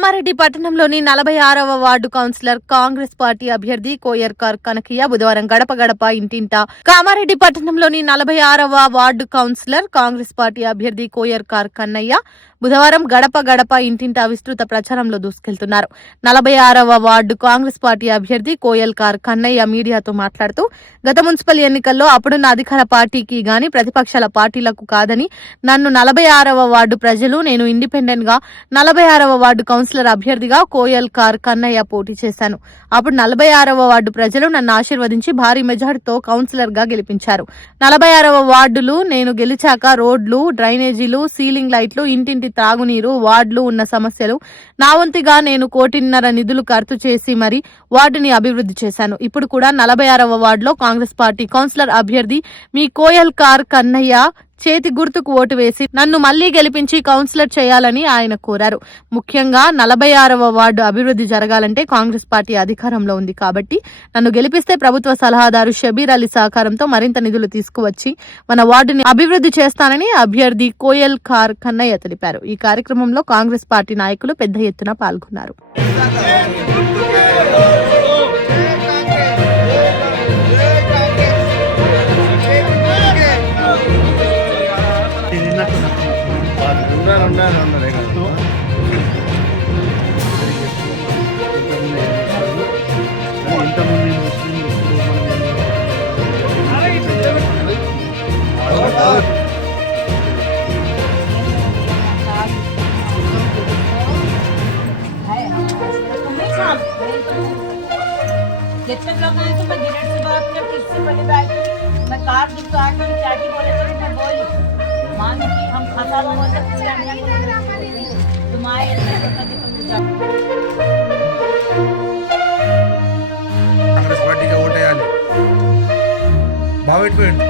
కామారెడ్డి పట్టణంలోని 46వ ward councillor Congress party అభ్యర్థి కోయర్కార్ కనకయ్య బుధవారం గడప గడప ఇంటింటా కామారెడ్డి పట్టణంలోని 46వ వార్డు కౌన్సిలర్ కాంగ్రెస్ పార్టీ అభ్యర్థి కోయర్కార్ కన్నయ్య బుధవారం గడప గడప ఇంటింటా విస్తృత ప్రచారంలో దూసుకెళ్తున్నారు. 46వ వార్డు కాంగ్రెస్ పార్టీ అభ్యర్థి కోయల్కార్ కన్నయ్య మీడియాతో మాట్లాడుతూ గత మున్సిపల్ ఎన్నికల్లో అప్పుడున్న అధికార పార్టీకి గాని ప్రతిపక్షాల పార్టీలకు కాదని నన్ను 46వ వార్డు ప్రజలు నేను ఇండిపెండెంట్ గా 46వ వార్డు కౌన్సిలర్ అభ్యర్థిగా కోయల్కార్ కన్నయ్య పోటీ చేశాను. అప్పుడు 46వ వార్డు ప్రజలు నన్ను ఆశీర్వదించి భారీ మెజార్టీతో కౌన్సిలర్ గా గెలిపించారు. 46వ వార్డులు నేను గెలిచాక రోడ్లు, డ్రైనేజీలు, సీలింగ్ లైట్లు, ఇంటింటి తాగునీరు, వార్డులు ఉన్న సమస్యలు నా వంతుగా నేను 1.5 కోటి నిధులు ఖర్చు చేసి మరి వార్డుని అభివృద్ధి చేశాను. ఇప్పుడు కూడా 46వ వార్డులో కాంగ్రెస్ పార్టీ కౌన్సిలర్ అభ్యర్థి మీ కోయల్కార్ కన్నయ్య చేతి గుర్తుకు ఓటు వేసి నన్ను మళ్లీ గెలిపించి కౌన్సిలర్ చేయాలని ఆయన కోరారు. ముఖ్యంగా 46వ వార్డు అభివృద్ధి జరగాలంటే కాంగ్రెస్ పార్టీ అధికారంలో ఉంది కాబట్టి నన్ను గెలిపిస్తే ప్రభుత్వ సలహాదారు షబీర్ అలీ సహకారంతో మరింత నిధులు తీసుకువచ్చి మన వార్డుని అభివృద్ధి చేస్తానని అభ్యర్థి కోయల్కార్ కన్నయ్య తెలిపారు. ఈ కార్యక్రమంలో కాంగ్రెస్ పార్టీ నాయకులు పెద్ద ఎత్తున పాల్గొన్నారు. जितने लोग आए तो मैं गिरट से बात कर फिर से पहले बैठी मैं कार जिसको आकर क्या की बोले तो मैं बोली मान कि हम खाता हुआ मतलब कुछ करना तुम आए कांग्रेस पार्टी का वोट వేయాలి బావెట్పోయింది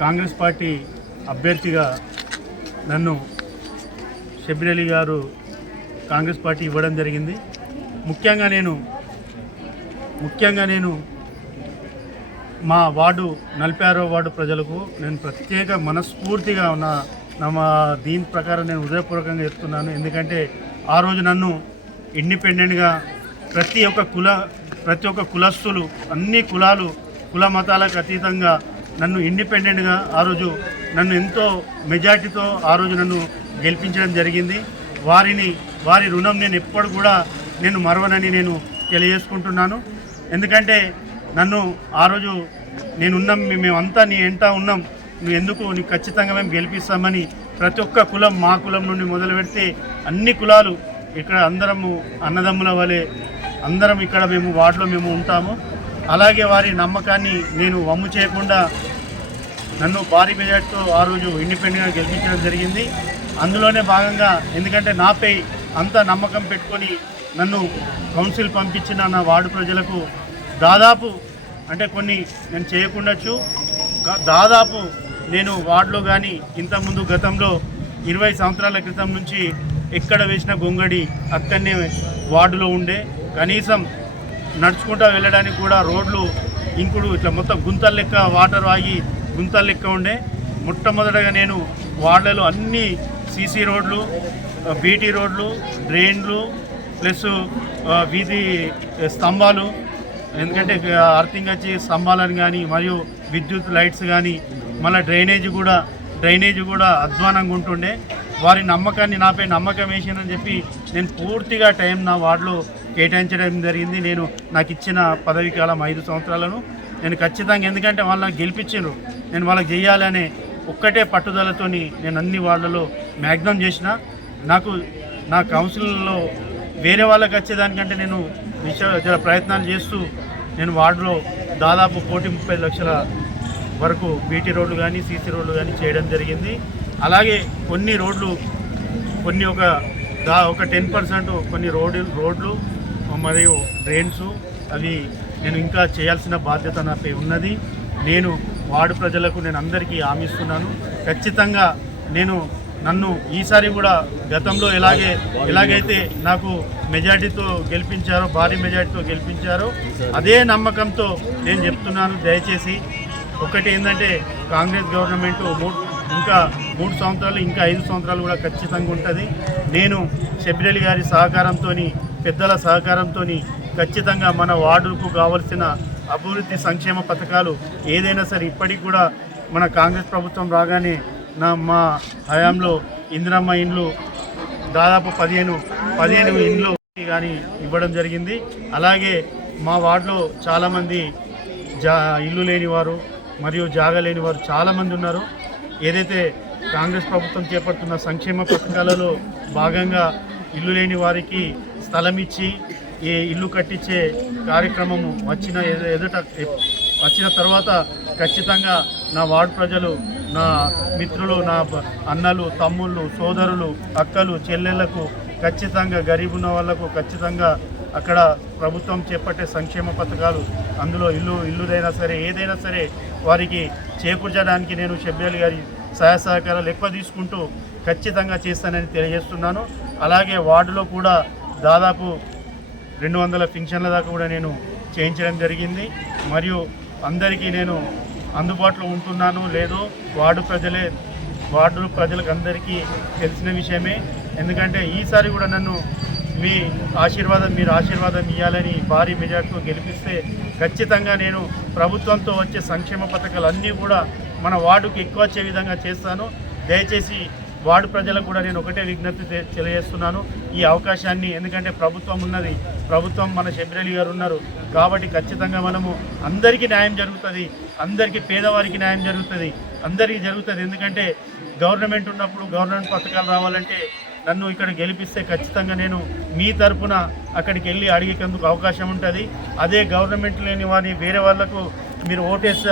కాంగ్రెస్ పార్టీ అభ్యర్థిగా నన్ను షబీర్ అలీ గారు కాంగ్రెస్ పార్టీ ఇవ్వడం జరిగింది. ముఖ్యంగా నేను మా వార్డు 46వ వార్డు ప్రజలకు నేను ప్రత్యేక మనస్ఫూర్తిగా దీని ప్రకారం నేను హృదయపూర్వకంగా చెప్తున్నాను. ఎందుకంటే ఆ రోజు నన్ను ఇండిపెండెంట్గా ప్రతి ఒక్క కులస్తులు అన్ని కుల మతాలకు అతీతంగా నన్ను ఇండిపెండెంట్గా ఆ రోజు నన్ను ఎంతో మెజార్టీతో ఆ రోజు నన్ను గెలిపించడం జరిగింది. వారి రుణం నేను ఎప్పుడు కూడా నేను మరవనని నేను తెలియజేసుకుంటున్నాను. ఎందుకంటే నన్ను ఆ రోజు మేమంతా నీ ఎంట ఉన్నాం, నీకు ఖచ్చితంగా మేము గెలిపిస్తామని ప్రతి ఒక్క కులం మా కులం నుండి మొదలు పెడితే అన్ని కులాలు ఇక్కడ అందరము అన్నదమ్ముల వలె అందరం ఇక్కడ మేము వార్డులో మేము ఉంటాము. అలాగే వారి నమ్మకాన్ని నేను వమ్ము చేయకుండా నన్ను భారీ మెజార్టీతో ఆ రోజు ఇండిపెండెంట్గా గెలిపించడం జరిగింది. అందులోనే భాగంగా ఎందుకంటే నాపై అంత నమ్మకం పెట్టుకొని నన్ను కౌన్సిల్ పంపించిన నా వార్డు ప్రజలకు దాదాపు అంటే కొన్ని నేను చేయకుండొచ్చు, దాదాపు నేను వార్డులో కానీ ఇంతకుముందు గతంలో 20 సంవత్సరాల క్రితం నుంచి ఎక్కడ వేసిన గొంగడి అక్కడనే వార్డులో ఉండే, కనీసం నడుచుకుంటూ వెళ్ళడానికి కూడా రోడ్లు ఇంకుడు ఇట్లా మొత్తం గుంతల లెక్క వాటర్ ఆగి గుంతల లెక్క ఉండే. మొట్టమొదటగా నేను వార్డులలో అన్ని సీసీ రోడ్లు, బీటీ రోడ్లు, డ్రైన్లు ప్లస్ వీధి స్తంభాలు, ఎందుకంటే అర్థింగ్ వచ్చి స్తంభాలను కానీ మరియు విద్యుత్ లైట్స్ కానీ మళ్ళీ డ్రైనేజీ కూడా అధ్వానంగా ఉంటుండే. వారి నమ్మకాన్ని నాపై నమ్మకం వేసానని చెప్పి నేను పూర్తిగా టైం నా వార్డులో కేటాయించడం జరిగింది. నాకు ఇచ్చిన పదవి కాలం 5 సంవత్సరాలను నేను ఖచ్చితంగా, ఎందుకంటే వాళ్ళని గెలిపించారు, నేను వాళ్ళకి చేయాలనే ఒక్కటే పట్టుదలతోని నేను అన్ని వార్డులలో మ్యాక్సిమం చేసిన. నా కౌన్సిల్లో వేరే వాళ్ళకి వచ్చేదానికంటే నేను ప్రయత్నాలు చేస్తూ నేను వార్డులో దాదాపు 1.30 లక్షల వరకు బీటీ రోడ్లు కానీ సీసీ రోడ్లు కానీ చేయడం జరిగింది. అలాగే కొన్ని రోడ్లు ఒక 10% కొన్ని రోడ్లు మరియు డ్రైన్స్ అవి నేను ఇంకా చేయాల్సిన బాధ్యత నాపై ఉన్నది. నేను వార్డు ప్రజలకు నేను అందరికీ హామీ ఇస్తున్నాను. ఖచ్చితంగా నన్ను ఈసారి కూడా గతంలో ఎలాగైతే నాకు మెజార్టీతో గెలిపించారో, భారీ మెజార్టీతో గెలిపించారో అదే నమ్మకంతో నేను చెప్తున్నాను. దయచేసి ఒకటి ఏంటంటే కాంగ్రెస్ గవర్నమెంట్ ఇంకా 3 సంవత్సరాలు, ఇంకా 5 సంవత్సరాలు కూడా ఖచ్చితంగా ఉంటుంది. నేను షబ్బీర్ గారి సహకారంతో, పెద్దల సహకారంతో ఖచ్చితంగా మన వార్డులకు కావాల్సిన అభివృద్ధి సంక్షేమ పథకాలు ఏదైనా సరే ఇప్పటికి కూడా మన కాంగ్రెస్ ప్రభుత్వం రాగానే మా హయాంలో ఇందిరమ్మ ఇండ్లు దాదాపు 15 ఇండ్లు కానీ ఇవ్వడం జరిగింది. అలాగే మా వార్డులో చాలామంది ఇల్లు లేనివారు మరియు జాగా లేనివారు చాలామంది ఉన్నారు. ఏదైతే కాంగ్రెస్ ప్రభుత్వం చేపడుతున్న సంక్షేమ పథకాలలో భాగంగా ఇల్లు లేని వారికి స్థలం ఇచ్చి ఇల్లు కట్టించే కార్యక్రమము వచ్చిన తర్వాత ఖచ్చితంగా నా వార్డు ప్రజలు, నా మిత్రులు, నా అన్నలు, తమ్ముళ్ళు, సోదరులు, అక్కలు, చెల్లెళ్లకు ఖచ్చితంగా గరీబ్ ఉన్న వాళ్లకు ఖచ్చితంగా అక్కడ ప్రభుత్వం చేపట్టే సంక్షేమ పథకాలు అందులో ఇల్లుదైనా సరే ఏదైనా సరే వారికి చేకూర్చడానికి నేను షబ్బీర్ గారి సహాయ సహకారాలు ఎక్కువ తీసుకుంటూ ఖచ్చితంగా చేస్తానని తెలియజేస్తున్నాను. అలాగే వార్డులో కూడా దాదాపు 200 పింఛన్ల దాకా కూడా నేను చేయించడం జరిగింది. మరియు అందరికీ నేను అందుబాటులో ఉంటున్నాను. లేదో వార్డు ప్రజలకు అందరికీ తెలిసిన విషయమే. ఎందుకంటే ఈసారి కూడా నన్ను మీరు ఆశీర్వాదం ఇవ్వాలని భారీ మెజార్టీతో గెలిపిస్తే ఖచ్చితంగా నేను ప్రభుత్వంతో వచ్చే సంక్షేమ పథకాలు అన్నీ కూడా మన వార్డుకి ఎక్కువ వచ్చే విధంగా చేస్తాను. దయచేసి వార్డు ప్రజలకు కూడా నేను ఒకటే విజ్ఞప్తి తెలియజేస్తున్నాను ఈ అవకాశాన్ని. ఎందుకంటే ప్రభుత్వం మన షబ్బీర్ గారు ఉన్నారు కాబట్టి ఖచ్చితంగా మనము అందరికీ న్యాయం జరుగుతుంది, అందరికీ పేదవారికి న్యాయం జరుగుతుంది, అందరికీ జరుగుతుంది. ఎందుకంటే గవర్నమెంట్ ఉన్నప్పుడు గవర్నమెంట్ పథకాలు రావాలంటే నన్ను ఇక్కడ గెలిపిస్తే ఖచ్చితంగా నేను మీ తరపున అక్కడికి వెళ్ళి అడిగేందుకు అవకాశం ఉంటుంది. అదే గవర్నమెంట్ లేని వారిని వేరే వాళ్లకు మీరు ఓటేస్తే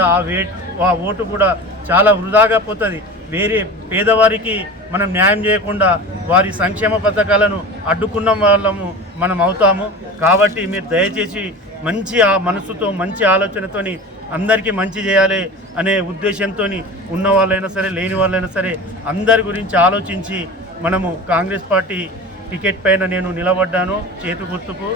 ఆ ఓటు కూడా చాలా వృధాగా పోతుంది. వేరే పేదవారికి మనం న్యాయం చేయకుండా వారి సంక్షేమ పథకాలను అడ్డుకున్న వాళ్ళము మనం అవుతాము. కాబట్టి మీరు దయచేసి మంచి మనసుతో, మంచి ఆలోచనతోని అందరికీ మంచి చేయాలి అనే ఉద్దేశంతో ఉన్న వాళ్ళైనా సరే లేని వాళ్ళైనా సరే అందరి గురించి ఆలోచించి మనము కాంగ్రెస్ పార్టీ టికెట్ పైన నేను నిలబడ్డాను. చేతు గుర్తుకు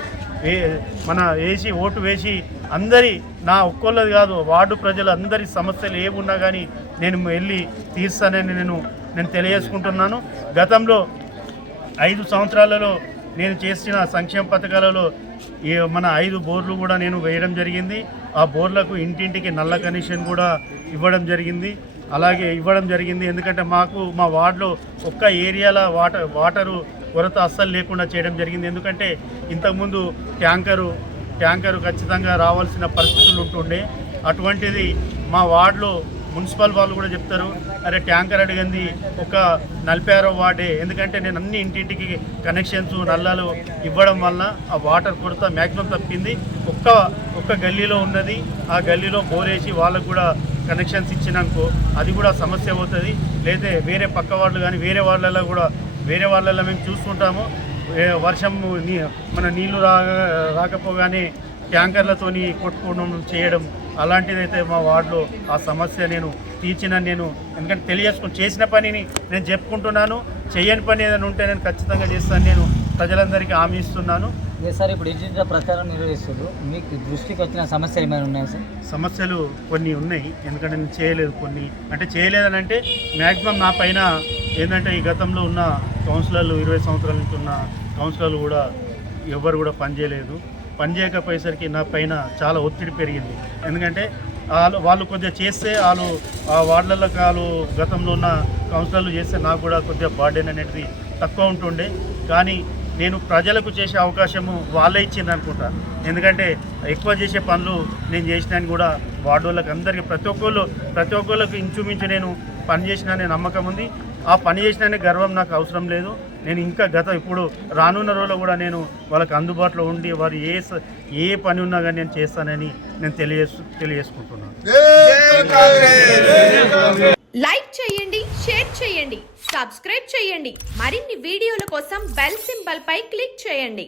ఓటు వేసి అందరి నా ఒక్కళ్ళది కాదు వార్డు ప్రజలు అందరి సమస్యలు ఏమున్నా కానీ నేను వెళ్ళి తీర్స్తానని నేను తెలియజేసుకుంటున్నాను. గతంలో 5 సంవత్సరాలలో నేను చేసిన సంక్షేమ పథకాలలో మన 5 బోర్లు కూడా నేను వేయడం జరిగింది. ఆ బోర్లకు ఇంటింటికి నల్ల కనెక్షన్ కూడా ఇవ్వడం జరిగింది. ఎందుకంటే మా వార్డులో ఒక్క ఏరియాలో వాటరు కొరత అస్సలు లేకుండా చేయడం జరిగింది. ఎందుకంటే ఇంతకుముందు ట్యాంకరు ఖచ్చితంగా రావాల్సిన పరిస్థితులు ఉంటుండే. అటువంటిది మా వార్డులో మున్సిపల్ వాళ్ళు కూడా చెప్తారు, అరే ట్యాంకర్ అడిగింది ఒక 46వ వార్డే. ఎందుకంటే నేను అన్ని ఇంటింటికి కనెక్షన్స్ నల్లాలు ఇవ్వడం వల్ల ఆ వాటర్ కొరత మ్యాక్సిమం తప్పింది. ఒక్క గల్లీలో ఉన్నది, ఆ గల్లీలో బోరేసి వాళ్ళకు కూడా కనెక్షన్స్ ఇచ్చినాకో అది కూడా సమస్య అవుతుంది. లేదా వేరే పక్క వార్డులు కానీ వేరే వాళ్ళల్లో మేము చూసుకుంటాము. వర్షం మన నీళ్లు రాకపోగానే ట్యాంకర్లతోని కొట్టుకోవడం చేయడం అలాంటిదైతే మా వార్డులో ఆ సమస్య నేను ఎందుకంటే చేసిన పనిని నేను చెప్పుకుంటున్నాను. చేయని పని ఏదైనా ఉంటే నేను ఖచ్చితంగా చేస్తాను. నేను ప్రజలందరికీ హామీ ఇస్తున్నాను. సార్ ఇప్పుడు ఇంటి ప్రచారం నిర్వహిస్తారు, మీకు దృష్టికి వచ్చిన సమస్యలు ఏమైనా ఉన్నాయా సార్? సమస్యలు కొన్ని ఉన్నాయి. ఎందుకంటే నేను చేయలేదు చేయలేదని అంటే మ్యాక్సిమం నా పైన ఏంటంటే ఈ గతంలో ఉన్న కౌన్సిలర్లు 20 సంవత్సరాల నుంచి ఉన్న కౌన్సిలర్లు కూడా ఎవరు కూడా పనిచేయకపోయేసరికి నా పైన చాలా ఒత్తిడి పెరిగింది. ఎందుకంటే వాళ్ళు కొద్దిగా చేస్తే ఆ వార్డులలో గతంలో ఉన్న కౌన్సిలర్లు చేస్తే నాకు కూడా కొద్దిగా బర్డెన్ అనేది తక్కువ ఉంటుండే. కానీ నేను ప్రజలకు చేసే అవకాశము వాళ్ళే ఇచ్చింది అనుకుంటా. ఎందుకంటే ఎక్కువ చేసే పనులు నేను చేసినాను కూడా వార్డు వాళ్ళకి అందరికీ ప్రతి ఒక్కళ్ళకి ఇంచుమించు నేను పని చేసినా నమ్మకం ఉంది. ఆ పని చేసినా గర్వం నాకు అవసరం లేదు. నేను ఇంకా ఇప్పుడు రానున్న రోజుల్లో కూడా నేను వాళ్ళకి అందుబాటులో ఉండి వారు ఏ పని ఉన్నా కానీ నేను చేస్తానని నేను తెలియజేసుకుంటున్నాను. లైక్ చేయండి, షేర్ చేయండి, సబ్స్క్రైబ్ చేయండి. మరిన్ని వీడియోల కోసం బెల్ సింబల్ పై క్లిక్ చేయండి.